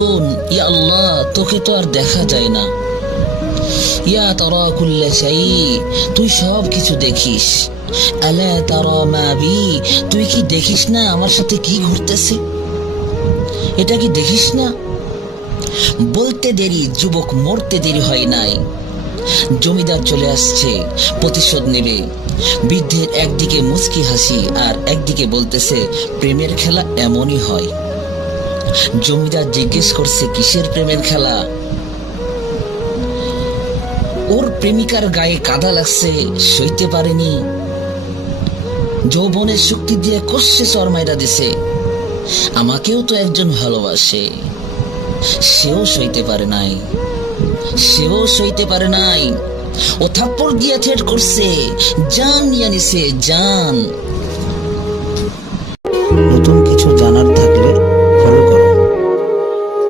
ইয়া আল্লাহ, তোকে তো আর দেখা যায় না। ইয়া তারা কুল্লা শাই, তুই সব কিছু দেখিস। আলা তারা মা বি, তুই কি দেখিস না আমার সাথে কি ঘটতেছে? এটা কি দেখিস না? বলতে দেরি যুবক, মরতে দেরি হয় নাই। জমিদার চলে আসছে, প্রতিশোধ নেবে। বৃদ্ধের একদিকে মুচকি হাসি আর একদিকে বলতেছে, প্রেমের খেলা এমনই হয়। জমিদার জিজ্ঞেস করছে, কিসের প্রেমের খেলা? ওর প্রেমিকার গায়ে কাদা লাগছে, সইতে পারেনি। যৌবনের শক্তি দিয়ে কষে চরমাইরা দিছে। আমাকেও তো একজন ভালোবাসে, সেও সইতে পারে নাই, সেও সইতে পারে নাই। ও থাপ্পড় দিয়ে থ্রেট করছে, জান নিয়ে নিছে জান।